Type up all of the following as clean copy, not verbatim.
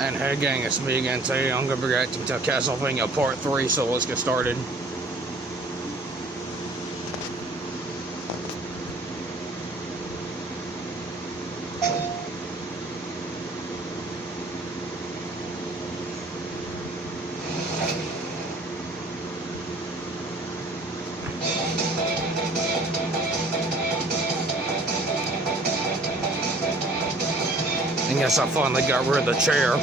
And hey gang, it's me again. Today I'm going to be reacting to Castlevania Part 3, so let's get started. And yes, I finally got rid of the chair.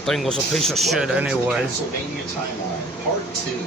Thing was a piece of shit anyway. Castlevania Timeline, Part 2,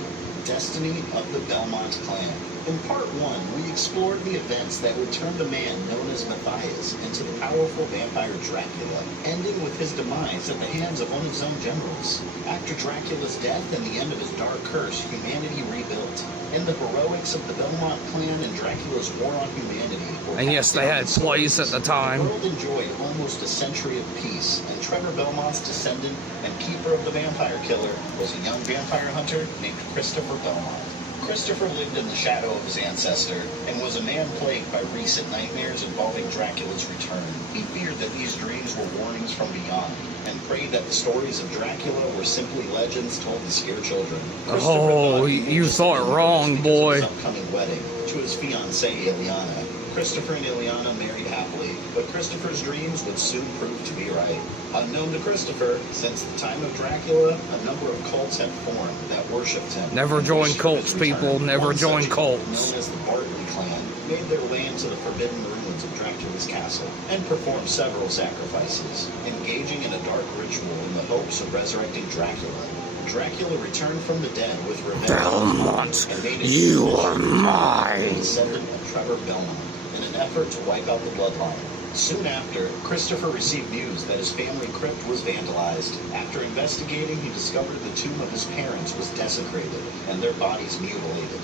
Destiny of the Belmont Clan. In Part 1, we explored the events that would turn the man known as Matthias into the powerful vampire Dracula, ending with his demise at the hands of one of his own generals. After Dracula's death and the end of his dark curse, humanity rebuilt. In the heroics of the Belmont Clan and Dracula's war on humanity. And yes, they had plays at the time. The world enjoyed almost a century of peace, and Trevor Belmont's descendant and keeper of the vampire killer was a young vampire hunter named Christopher Belmont. Christopher lived in the shadow of his ancestor and was a man plagued by recent nightmares involving Dracula's return. He feared that these dreams were warnings from beyond and prayed that the stories of Dracula were simply legends told to scare children. Oh, you thought wrong, boy. His upcoming wedding to his fiancée, Ileana. Christopher and Ileana married happily, but Christopher's dreams would soon prove to be right. Unknown to Christopher, since the time of Dracula, a number of cults had formed that worshipped him. Never join cults, people. Never join cults. Known as the Bartley clan, made their way into the forbidden ruins of Dracula's castle and performed several sacrifices, engaging in a dark ritual in the hopes of resurrecting Dracula. Dracula returned from the dead with revenge. Belmont, you are mine. Descendant of Trevor Belmont, in an effort to wipe out the bloodline. Soon after, Christopher received news that his family crypt was vandalized. After investigating, he discovered the tomb of his parents was desecrated and their bodies mutilated.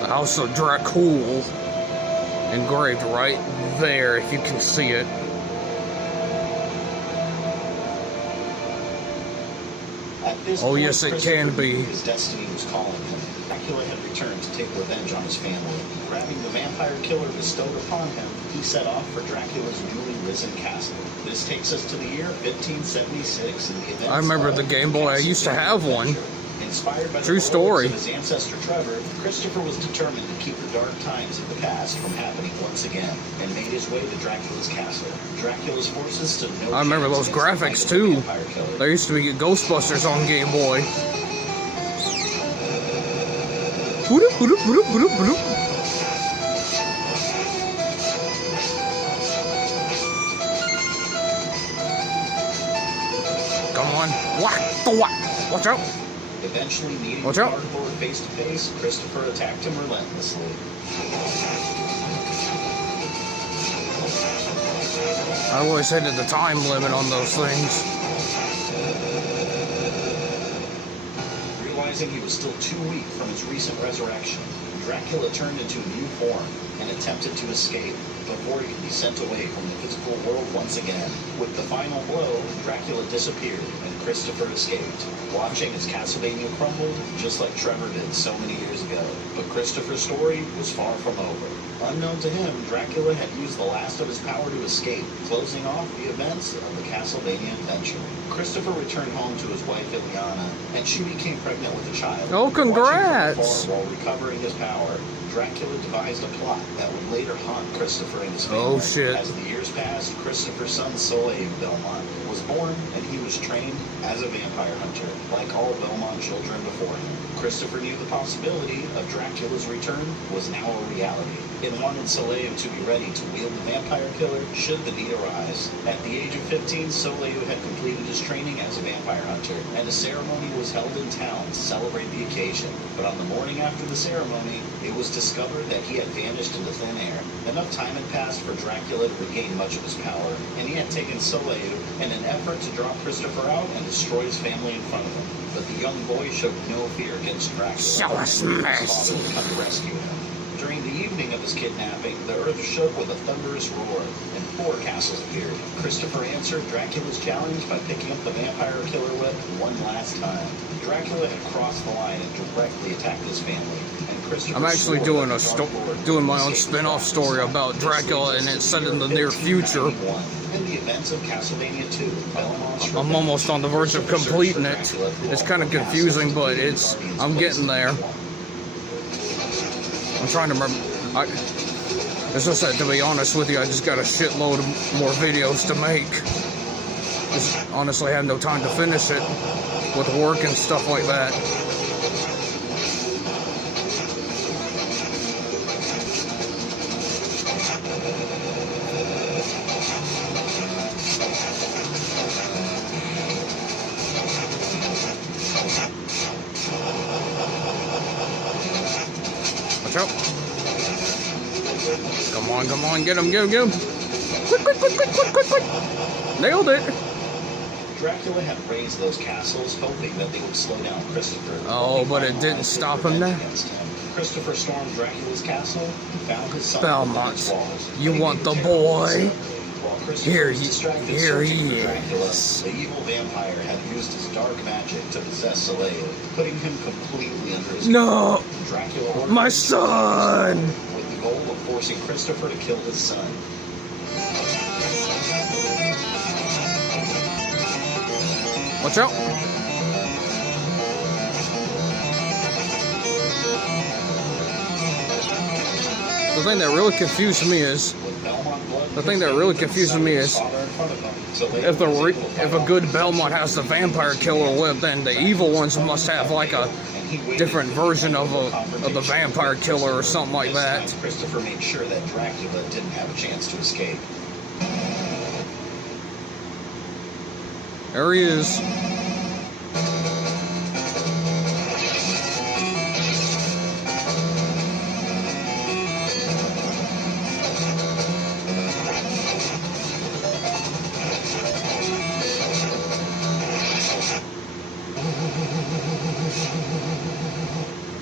The House of Dracul engraved right there, if you can see it. Oh yes, it can be. His destiny was calling him. Dracula had returned to take revenge on his family. Grabbing the vampire killer bestowed upon him, he set off for Dracula's newly risen castle. This takes us to the year 1576 in the events. I remember the Game Boy. I used to have one. Inspired by True the story. Of his ancestor Trevor, Christopher was determined to keep the dark times of the past from happening once again, and made his way to Dracula's castle. Dracula's forces stood no I remember those graphics too. There used to be Ghostbusters on Game Boy. Come on. Watch out. Eventually meeting Watch the out. Dark Lord face to face, Christopher attacked him relentlessly. I always hated the time limit on those things. Realizing he was still too weak from his recent resurrection, Dracula turned into a new form and attempted to escape before he could be sent away from the physical world once again. With the final blow, Dracula disappeared and Christopher escaped, watching as Castlevania crumbled just like Trevor did so many years ago. But Christopher's story was far from over. Unknown to him, Dracula had used the last of his power to escape, closing off the events of the Castlevania adventure. Christopher returned home to his wife Ileana, and she became pregnant with a child. Oh, congrats! While recovering his power, Dracula devised a plot that would later haunt Christopher and his family. Oh shit. As the years passed, Christopher's son Soleil Belmont was born, and he was trained as a vampire hunter, like all Belmont children before him. Christopher knew the possibility of Dracula's return was now a reality. It wanted Soleil to be ready to wield the vampire killer should the need arise. At the age of 15, Soleil had completed his training as a vampire hunter, and a ceremony was held in town to celebrate the occasion. But on the morning after the ceremony, it was discovered that he had vanished into thin air. Enough time had passed for Dracula to regain much of his power, and he had taken Soleil in an effort to draw Christopher out and destroy his family in front of him. But the young boy showed no fear against Dracula. Show us mercy. His father would come to rescue him. During the evening of his kidnapping, the earth shook with a thunderous roar, and 4 castles appeared. Christopher answered Dracula's challenge by picking up the vampire killer whip one last time. Dracula had crossed the line and directly attacked his family, and Christopher I'm actually doing my own spin-off story about Dracula, and it's set in the near future. And the events of Castlevania 2, Belmont's I'm almost on the verge of completing it. It's kind of confusing, but I'm getting there. I'm trying to remember. As I said, to be honest with you, I just got a shitload of more videos to make. Just honestly had no time to finish it with work and stuff like that. Watch out. Come on, get him. Quick. Nailed it. Dracula had raised those castles, hoping that they would slow down Christopher. Oh, but it didn't stop him there. Christopher stormed Dracula's castle and found his son Belmont, walls. you want the boy? Here he Dracula, is. the evil vampire had used his dark magic to possess Soleil, putting him completely under his No, control. Dracula ordered my him son. with the goal of forcing Christopher to kill his son. Watch out. The thing that really confuses me is if a good Belmont has the vampire killer whip, then the evil ones must have like a different version of the vampire killer or something like that. Christopher made sure that Dracula didn't have a chance to escape. There he is.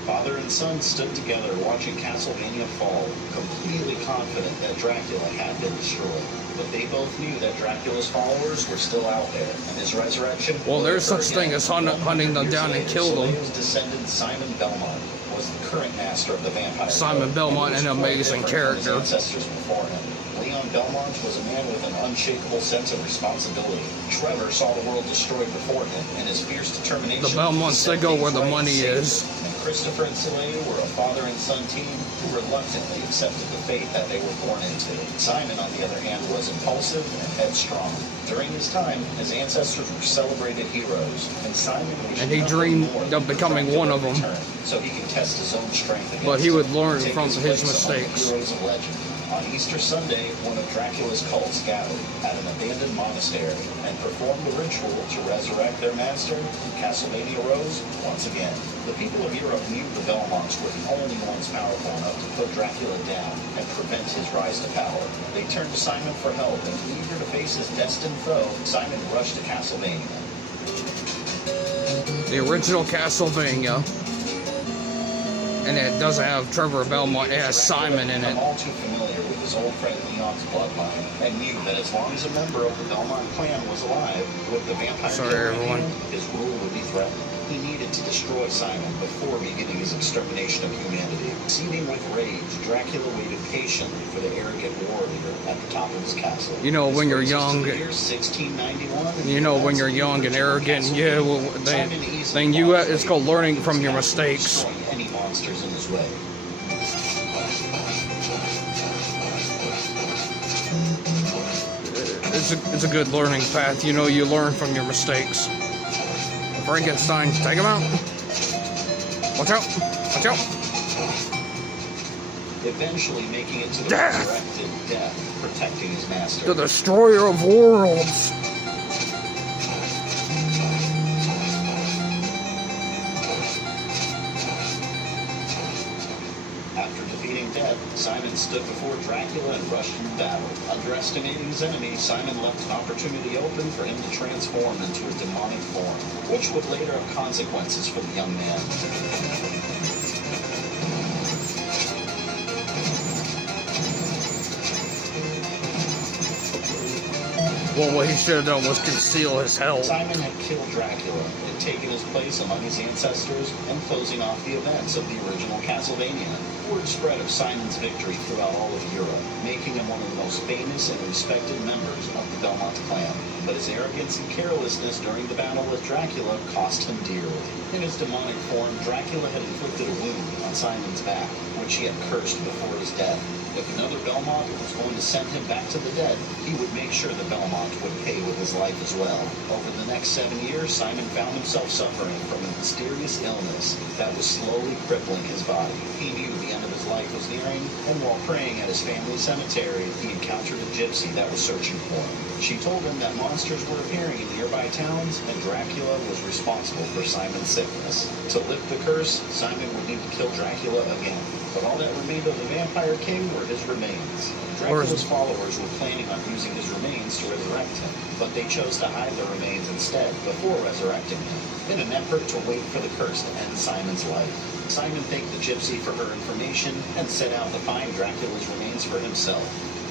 Father and son stood together watching Castlevania fall, completely confident that Dracula had been destroyed. But they both knew that Dracula's followers were still out there, and his resurrection... Well, there's such thing as hunting them down and kill them. Soleil's descendant Simon Belmont was the current master of the vampire. Simon Belmont, an amazing character. Ancestors before him. Leon Belmont was a man with an unshakable sense of responsibility. Trevor saw the world destroyed before him, and his fierce determination... The Belmonts, they go where the money is. And Christopher and Soleil were a father and son team who reluctantly accepted the fate that they were born into. Simon, on the other hand, was impulsive and headstrong. During his time, his ancestors were celebrated heroes, and Simon And he dreamed of becoming one of them. So he can test his own strength against But he would them, learn take from his place among the mistakes. Heroes of legend. On Easter Sunday, one of Dracula's cults gathered at an abandoned monastery and performed a ritual to resurrect their master, and Castlevania rose once again. The people of Europe knew the Belmonts were the only ones powerful enough to put Dracula down and prevent his rise to power. They turned to Simon for help, and eager to face his destined foe, Simon rushed to Castlevania. The original Castlevania. And it doesn't have Trevor Belmont, it has Simon in it. I'm all too familiar with his old friend Leon's bloodline, and knew that as long as a member of the Belmont clan was alive, with the vampire killer in him, his rule would be threatened. He needed to destroy Simon before beginning his extermination of humanity. Seething with rage, Dracula waited patiently for the arrogant warrior at the top of his castle. You know, when you're young, when you're young and arrogant, yeah, well, then it's called learning from your mistakes. Any monsters in his way. It's a good learning path. You know, you learn from your mistakes. Frankenstein, take him out. Watch out. Watch out. Eventually making it to the resurrected Death, protecting his master. The destroyer of worlds. After defeating Death, Simon stood before Dracula and rushed into battle. Underestimating his enemy, Simon left an opportunity open for him to transform into a demonic form, which would later have consequences for the young man. Well, what he should have done was conceal his help. Simon had killed Dracula and taken his place among his ancestors and closing off the events of the original Castlevania. Word spread of Simon's victory throughout all of Europe, making him one of the most famous and respected members of the Belmont clan. But his arrogance and carelessness during the battle with Dracula cost him dearly. In his demonic form, Dracula had inflicted a wound on Simon's back, which he had cursed before his death. If another Belmont was going to send him back to the dead, he would make sure the Belmont would pay with his life as well. Over the next 7 years, Simon found himself suffering from a mysterious illness that was slowly crippling his body. He knew the end of his life was nearing, and while praying at his family cemetery, he encountered a gypsy that was searching for him. She told him that monsters were appearing in nearby towns, and Dracula was responsible for Simon's sickness. To lift the curse, Simon would need to kill Dracula again. But all that remained of the Vampire King were his remains. Dracula's followers were planning on using his remains to resurrect him, but they chose to hide the remains instead before resurrecting him, in an effort to wait for the curse to end Simon's life. Simon thanked the gypsy for her information and set out to find Dracula's remains for himself.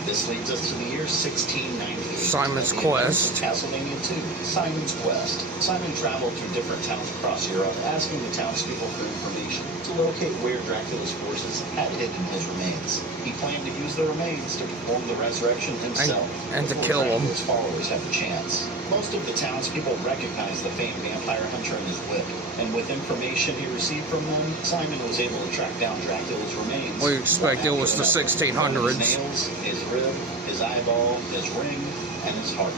This leads us to the year 1698. Simon's Quest. Castlevania 2, Simon's Quest. Simon traveled through different towns across Europe, asking the townspeople for information to locate where Dracula's forces had hidden his remains. He planned to use the remains to perform the resurrection himself and to kill him. Dracula's followers had the chance. Most of the townspeople recognized the famed vampire hunter and his whip, and with information he received from them, Simon was able to track down Dracula's remains. We expect it was the 1600s. His nails, his rib, his eyeball, his ring, and his heart.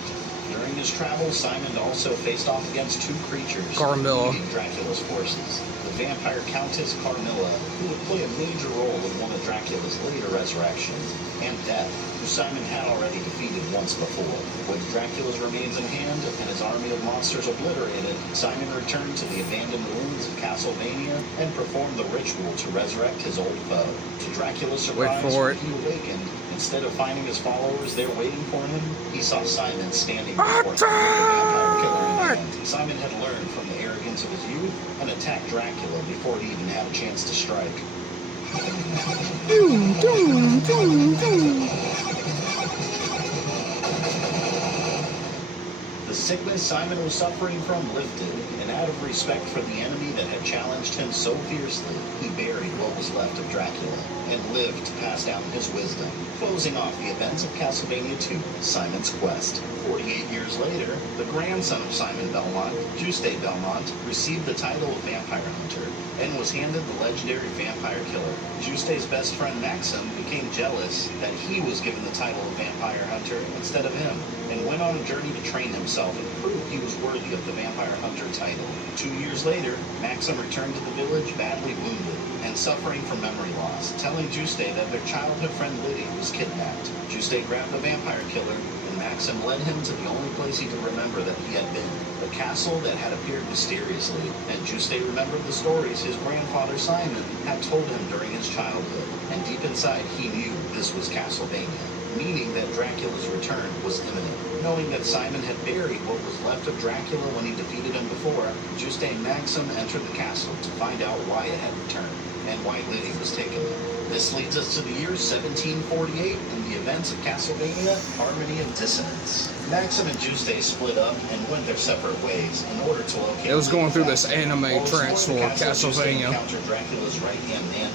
During his travels, Simon also faced off against two creatures Carmilla. leading Dracula's forces. The vampire Countess Carmilla, who would play a major role in one of Dracula's later resurrections, and Death, who Simon had already defeated once before. With Dracula's remains in hand and his army of monsters obliterated, Simon returned to the abandoned ruins of Castlevania and performed the ritual to resurrect his old foe. To Dracula's surprise, when he awakened, instead of finding his followers there waiting for him, he saw Simon standing before him with the vampire killer in hand. Simon had learned from the arrogance of his youth and attacked Dracula before he even had a chance to strike. The sickness Simon was suffering from lifted, and out of respect for the enemy that had challenged him so fiercely, he buried what was left of Dracula and lived to pass down his wisdom, closing off the events of Castlevania 2, Simon's Quest. 48 years later, the grandson of Simon Belmont, Juste Belmont, received the title of Vampire Hunter and was handed the legendary Vampire Killer. Juste's best friend Maxim became jealous that he was given the title of Vampire Hunter instead of him, and went on a journey to train himself and prove he was worthy of the Vampire Hunter title. 2 years later, Maxim returned to the village badly wounded and suffering from memory loss, telling Juste that their childhood friend Liddy was kidnapped. Juste grabbed the Vampire Killer, and Maxim led him to the only place he could remember that he had been, the castle that had appeared mysteriously, and Juste remembered the stories his grandfather Simon had told him during his childhood, and deep inside he knew this was Castlevania, meaning that Dracula's return was imminent. Knowing that Simon had buried what was left of Dracula when he defeated him before, Juste and Maxim entered the castle to find out why it had returned, and why Liddy was taken. This leads us to the year 1748 and the events of Castlevania, Harmony and Dissonance. Maxim and Juste split up and went their separate ways in order to locate... It was going through this anime transfer, Castlevania. Encountered Dracula's right-hand man.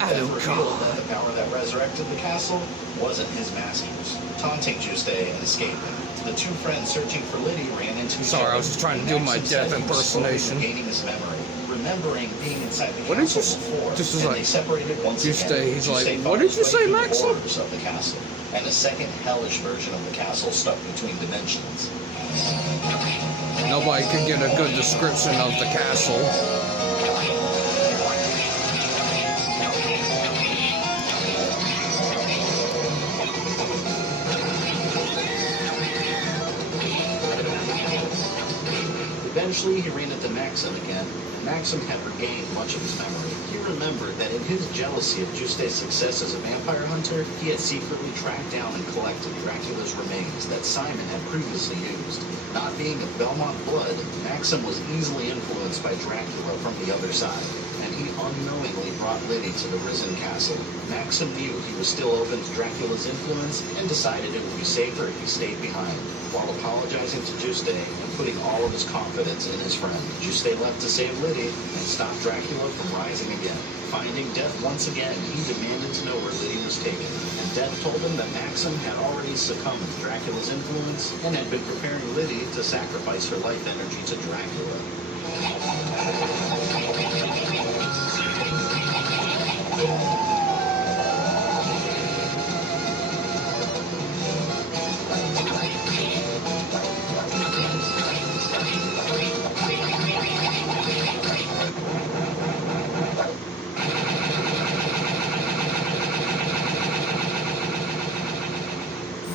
That revealed that the power that resurrected the castle wasn't his master's, taunting Juste and escaping. The two friends searching for Liddy ran into each other. Sorry, I was just trying to do my death impersonation. Gaining his memory, remembering being inside the what castle did you before, this is and like, they separated once again. He's like, Juste what did you say, Maxim? Of the castle, and a second hellish version of the castle stuck between dimensions. Nobody could get a good description of the castle. Eventually, he ran into Maxim again. Maxim had regained much of his memory. He remembered that in his jealousy of Juste's success as a vampire hunter, he had secretly tracked down and collected Dracula's remains that Simon had previously used. Not being of Belmont blood, Maxim was easily influenced by Dracula from the other side, and he unknowingly brought Liddy to the risen castle. Maxim knew he was still open to Dracula's influence and decided it would be safer if he stayed behind. while apologizing to Juste and putting all of his confidence in his friend. Juste left to save Liddy and stop Dracula from rising again. Finding Death once again, he demanded to know where Liddy was taken, and Death told him that Maxim had already succumbed to Dracula's influence and had been preparing Liddy to sacrifice her life energy to Dracula.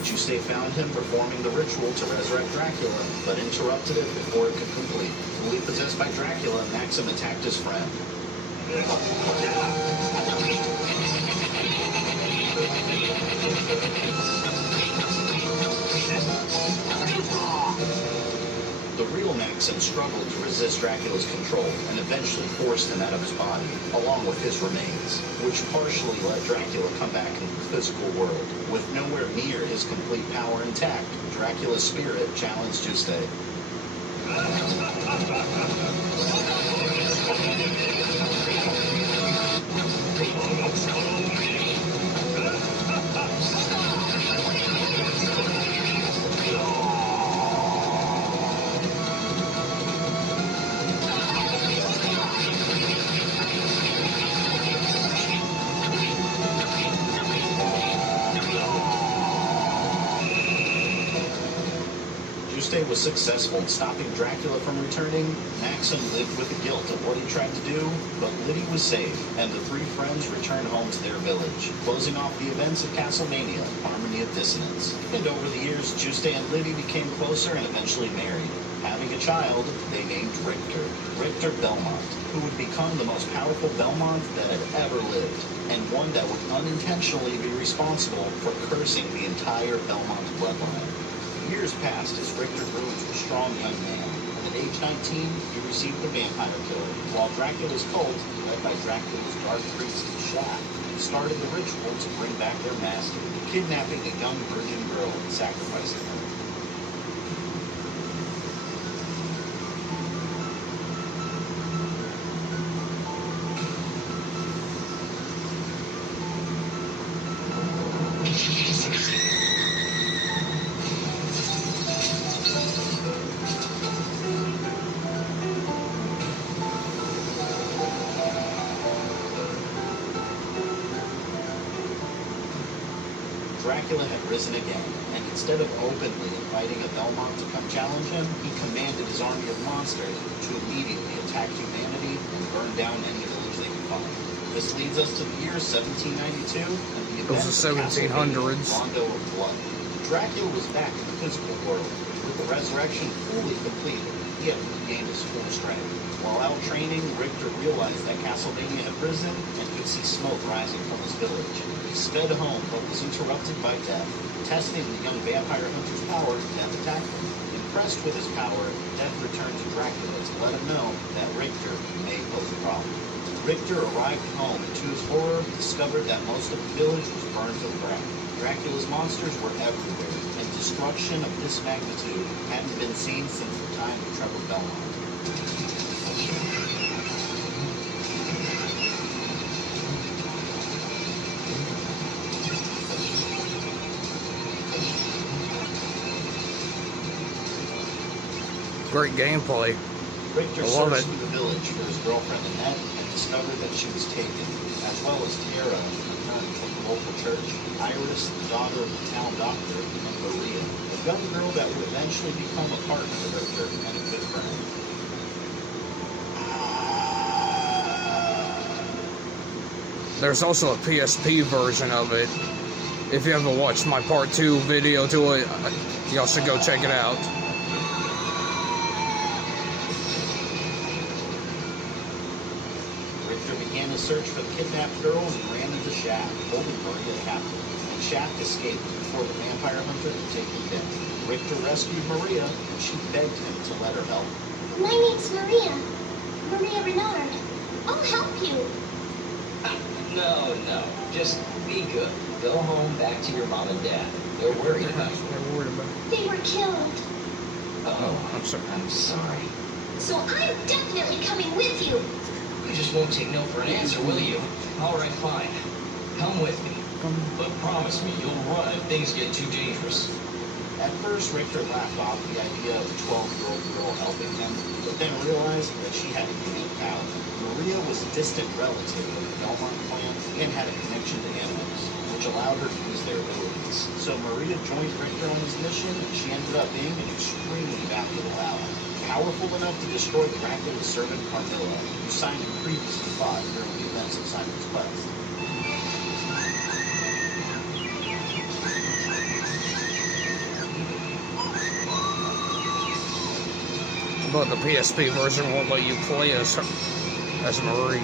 Juste found him performing the ritual to resurrect Dracula, but interrupted it before it could complete. Fully possessed by Dracula, Maxim attacked his friend. The real Maxim struggled to resist Dracula's control and eventually forced him out of his body, along with his remains, which partially let Dracula come back into the physical world. With nowhere near his complete power intact, Dracula's spirit challenged Juste. Juste was successful in stopping Dracula from returning. Maxim lived with the guilt of what he tried to do, but Liddy was safe, and the three friends returned home to their village, closing off the events of Castlevania, Harmony of Dissonance. And over the years, Juste and Liddy became closer and eventually married. Having a child, they named Richter Belmont, who would become the most powerful Belmont that had ever lived, and one that would unintentionally be responsible for cursing the entire Belmont bloodline. Years passed as Richter grew into a strong young man, and at age 19, he received the vampire killer, while Dracula's cult, led by Dracula's dark priest Shaft, started the ritual to bring back their master, kidnapping a young virgin girl and sacrificing her. Dracula had risen again, and instead of openly inviting a Belmont to come challenge him, he commanded his army of monsters to immediately attack humanity and burn down any village they could find. This leads us to the year 1792, and the event of 1700s. Rondo of Blood. Dracula was back in the physical world. With the resurrection fully completed, he had regained his full strength. While out training, Richter realized that Castlevania had risen and could see smoke rising from his village. He sped home, but was interrupted by Death. Testing the young vampire hunter's power, Death attacked him. Impressed with his power, Death returned to Dracula to let him know that Richter may pose a problem. Richter arrived home and to his horror discovered that most of the village was burned to the ground. Dracula's monsters were everywhere, and destruction of this magnitude hadn't been seen since the time of Trevor Belmont. Great gameplay. Richter I love searched it. through the village for his girlfriend Annette and discovered that she was taken, as well as Tara, a nun from the local church, Iris, the daughter of the town doctor, and Maria, a young girl that would eventually become a partner with Richter and a good friend. There's also a PSP version of it. If you haven't watched my part 2 video to it, y'all should go check it out. Richter began his search for the kidnapped girls and ran into Shaft, holding Maria captive. And Shaft escaped before the vampire hunter could take him down. Richter rescued Maria, and she begged him to let her help. My name's Maria. Maria Renard. I'll help you. No. Just be good. Go home back to your mom and dad. They're worried about you. They're worried about it. They were killed. Oh, I'm sorry. I'm sorry. So I'm definitely coming with you. You just won't take no for an answer, will you? All right, fine. Come with me. But promise me you'll run if things get too dangerous. At first, Richter laughed off the idea of a 12-year-old girl helping him, but then realized that she had a unique power. Maria was a distant relative of the Belmont clan and had a connection to animals, which allowed her to use their abilities. So Maria joined Richter on his mission, and she ended up being an extremely valuable ally. Powerful enough to destroy Dracula's servant Carmilla, who Simon previously fought during the events of Simon's Quest. But the PSP version won't let you play as Marie.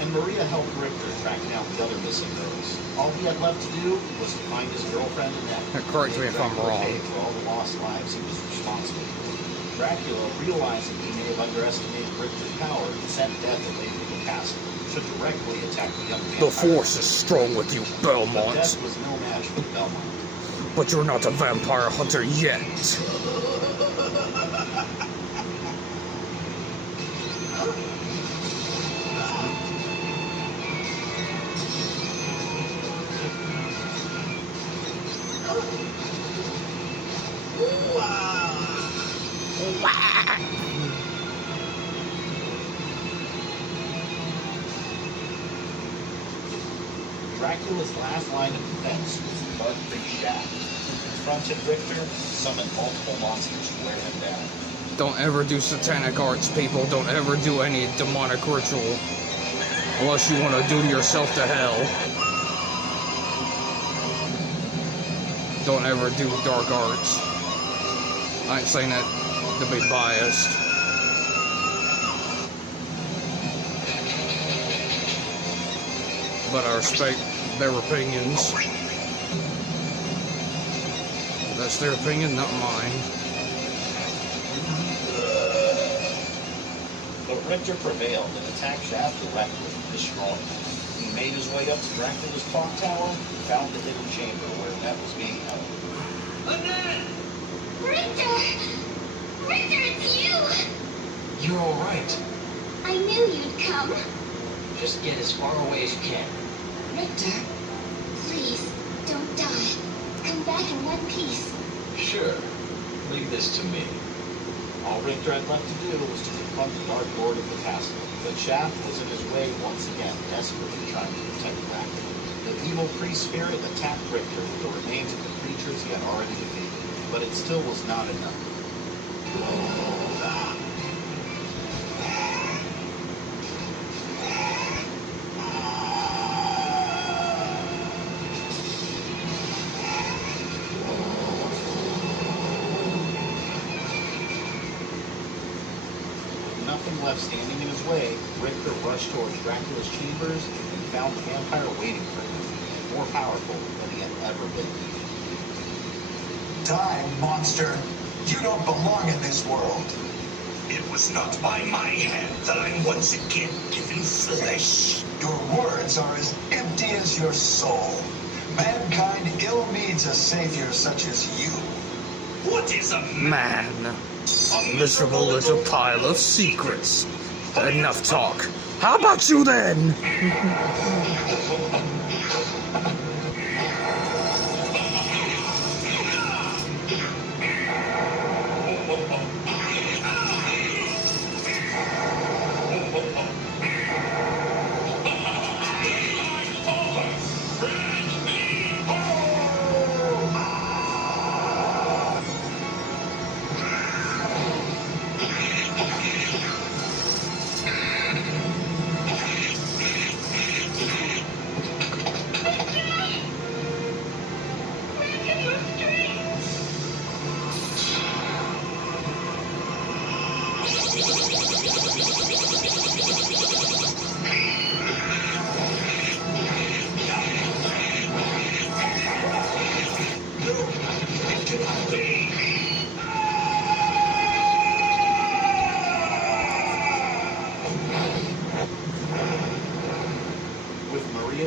And Maria helped Richter track down the other missing girls. All he had left to do was to find his girlfriend Annette. Correct me if I'm wrong. For all the lost lives he was responsible for. Dracula, realizing he may have underestimated Richter's power, sent Death away from the castle to directly attack the young vampire. The Force is strong with you, But Belmont. Death was no match for Belmont. But you're not a vampire hunter yet. Dracula's last line of defense was the Mud-Free Shaft. Confronted Richter, summoned multiple monsters to wear him down. Don't ever do satanic arts, people. Don't ever do any demonic ritual. Unless you want to doom yourself to hell. Don't ever do dark arts. I ain't saying that to be biased. But I respect their opinions. That's their opinion, not mine. But Richter prevailed and attacked Shaft directly, destroying him. He made his way up to Dracula's clock tower and found the hidden chamber where Annette was being held. Annette! Richter! Richter, it's you! You're all right. I knew you'd come. Just get as far away as you can. Richter, please, don't die. Come back in one piece. Sure. Leave this to me. All Richter had left to do was to confront the Dark Lord of the castle, but Shaft was in his way once again, desperately trying to protect Dracula. The evil priest spirit attacked Richter with the remains of the creatures he had already defeated, but it still was not enough. Nothing left standing in his way, Richter rushed towards Dracula's chambers and found the vampire waiting for him, more powerful than he had ever been. Die, monster! You don't belong in this world! It was not by my hand that I'm once again given flesh. Your words are as empty as your soul. Mankind ill needs a savior such as you. What is a man? Man, miserable little pile of secrets. Enough talk. How about you then?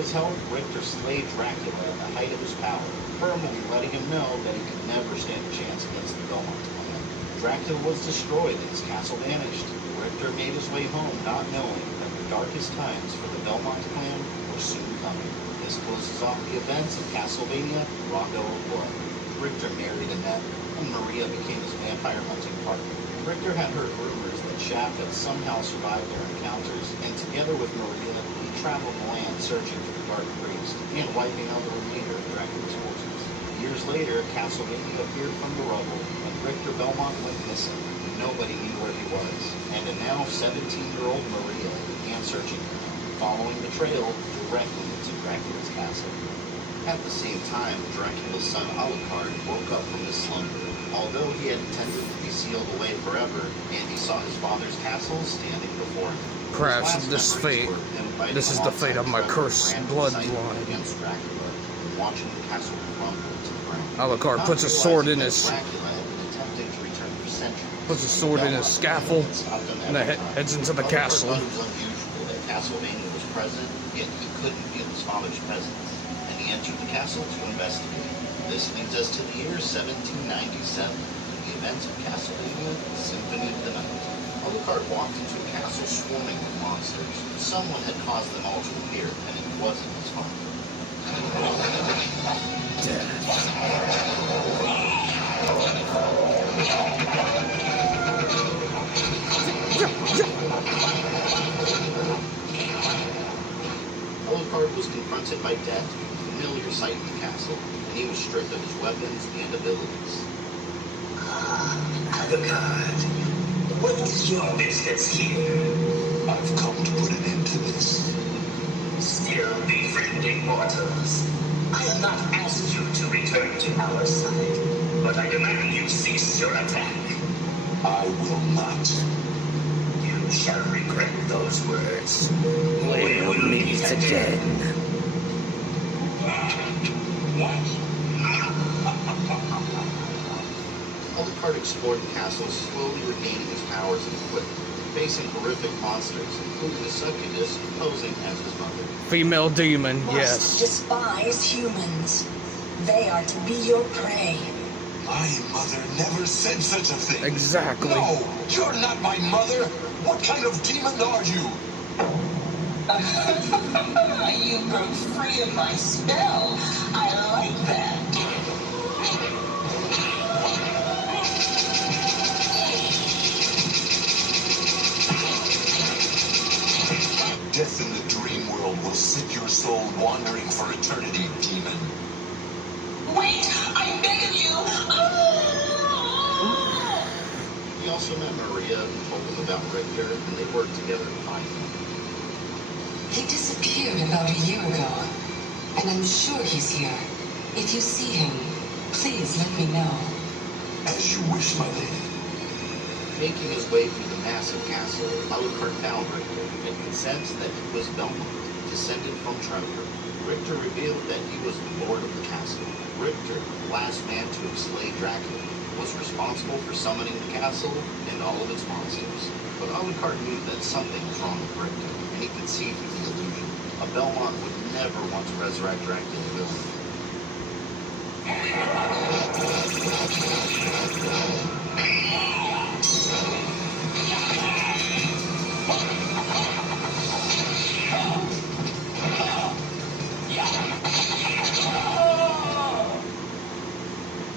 his help, Richter slayed Dracula at the height of his power, firmly letting him know that he could never stand a chance against the Belmont clan. Dracula was destroyed and his castle vanished. Richter made his way home, not knowing that the darkest times for the Belmont clan were soon coming. This closes off the events of Castlevania, Rondo of Blood. Richter married Annette, and Maria became his vampire hunting partner. Richter had heard rumors that Shaft had somehow survived their encounters, and together with Maria, he traveled the land searching for the Dark Priest and wiping out the remainder of Dracula's forces. Years later, Castlevania appeared from the rubble, and Richter Belmont went missing. Nobody knew where he was, and a now 17-year-old Maria began searching for him, following the trail directly into Dracula's castle. At the same time, Dracula's son Alucard woke up from his slumber. Although he had intended to be sealed away forever, and he saw his father's castle standing before him. Perhaps this fate, this is the fate of my cursed bloodline. Against Dracula, watching the castle crumble to the ground. Alucard puts a sword in his Dracula had been attempting to return for centuries. puts a sword in his scaffold and heads into the castle. It was unusual that Castlevania was present, yet he couldn't feel his father's presence, and he entered the castle to investigate. This leads us to the year 1797, the events of Castlevania, Symphony of the Night. Alucard walked into a castle swarming with monsters. Someone had caused them all to appear, and it wasn't his father. Alucard was confronted by death, a familiar sight in the castle, and he was stripped of his weapons and abilities. Alucard, what is your business here? I've come to put an end to this. Still befriending mortals. I have not asked you to return to our side, but I demand you cease your attack. I will not. You shall regret those words. We'll meet again. Alucard explored the castle, slowly regaining his powers and equipment, facing horrific monsters, including a succubus posing as his mother. Female demon, Must yes. despise humans. They are to be your prey. My mother never said such a thing. Exactly. No, you're not my mother. What kind of demon are you? You broke free of my spell. I like that. Death in the dream world will set your soul wandering for eternity, demon. Wait, I beg of you. He also met Maria and told him about Richter, and they worked together to find him. He disappeared about a year ago, and I'm sure he's here. If you see him, please let me know. As you wish, my lady. Making his way through the massive castle, Alucard found Richter and could sense that he was Belmont, descended from Trevor. Richter revealed that he was the lord of the castle. Richter, the last man to have slain Dracula, was responsible for summoning the castle and all of its monsters. But Alucard knew that something was wrong with Richter, and he could see through the illusion. A Belmont would never want to resurrect Dracula willingly.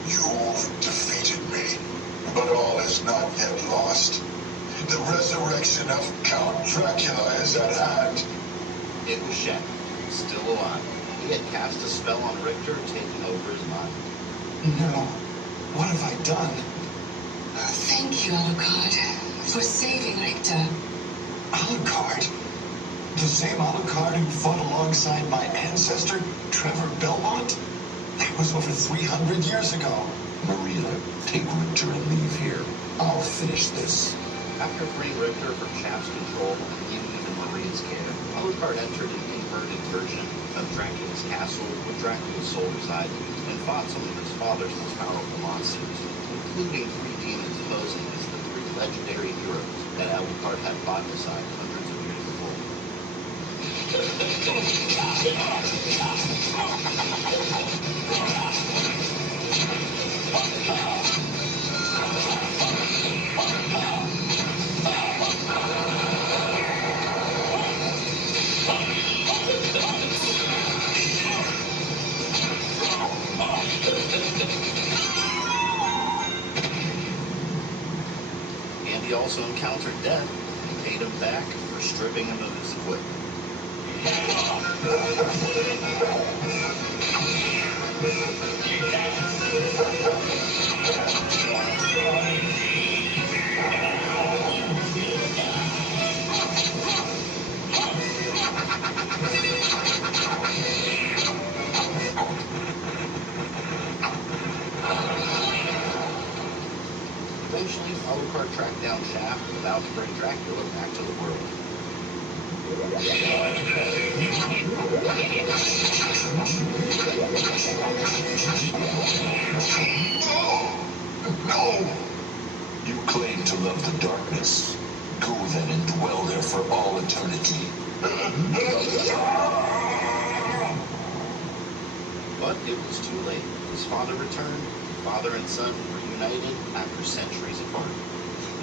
You've defeated me, but all is not yet lost. The resurrection of Count Dracula is at hand. It was Shaft, still alive. He had cast a spell on Richter, taking over his mind. No. What have I done? Thank you, Alucard, for saving Richter. Alucard? The same Alucard who fought alongside my ancestor, Trevor Belmont? That was over 300 years ago. Maria, take Richter and leave here. I'll finish this. After freeing Richter from Shaft's control and leaving him in Maria's care, Alucard entered an inverted version of Dracula's castle where Dracula's soul resided, and fought some of his father's most powerful monsters, including three demons posing as the three legendary heroes that Alucard had fought beside hundreds of years before. And he also encountered death and paid him back for stripping him of his equipment. Eventually, Alucard tracked down Shaft and vowed to bring Dracula back to the world. No! You claim to love the darkness. Go then and dwell there for all eternity. But it was too late. His father returned. Father and son reunited after centuries apart.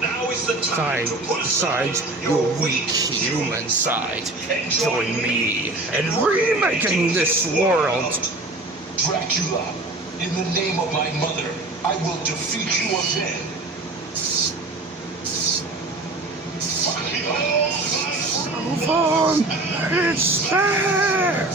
Now is the time to put aside your weak human side. Join me in remaking this world. Dracula, in the name of my mother, I will defeat you again. Move on! It's there!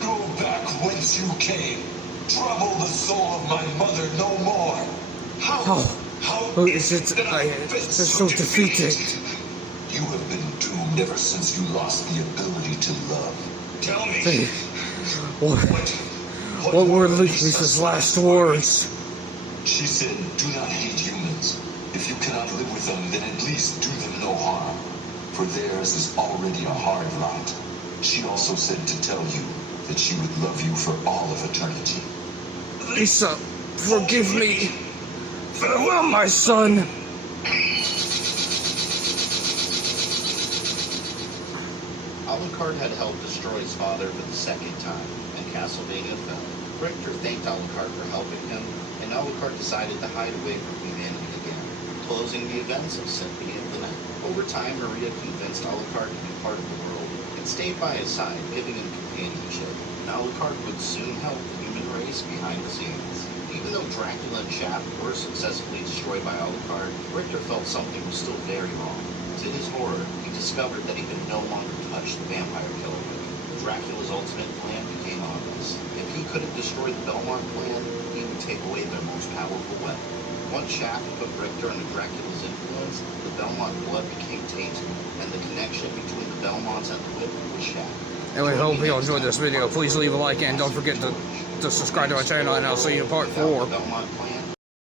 Go back whence you came. Trouble the soul of my mother no more. How Is it? They're so defeated. You have been doomed ever since you lost the ability to love. Tell me. What were Lisa's last words? She said, do not hate humans. If you cannot live with them, then at least do them no harm. For theirs is already a hard lot. She also said to tell you that she would love you for all of eternity. Lisa, forgive me. Farewell, my son. Alucard had helped destroy his father for the second time, and Castlevania fell. Richter thanked Alucard for helping him, and Alucard decided to hide away from humanity again, closing the events of Symphony of the Night. Over time, Maria convinced Alucard to be part of the world, and stayed by his side, giving him companionship. And Alucard would soon help the human race behind the scenes. Even though Dracula and Shaft were successfully destroyed by Alucard, Richter felt something was still very wrong. To his horror, he discovered that he could no longer touch the vampire killer. Dracula's ultimate plan became obvious. If he couldn't destroy the Belmont plan, he would take away their most powerful weapon. Once Shaft put Richter under Dracula's influence, the Belmont blood became tainted, and the connection between the Belmonts and the Whip was shattered. Anyway, hope you all enjoyed this video. Please leave a like and don't forget to subscribe to our channel, and I'll see you in part 4. The Belmont plan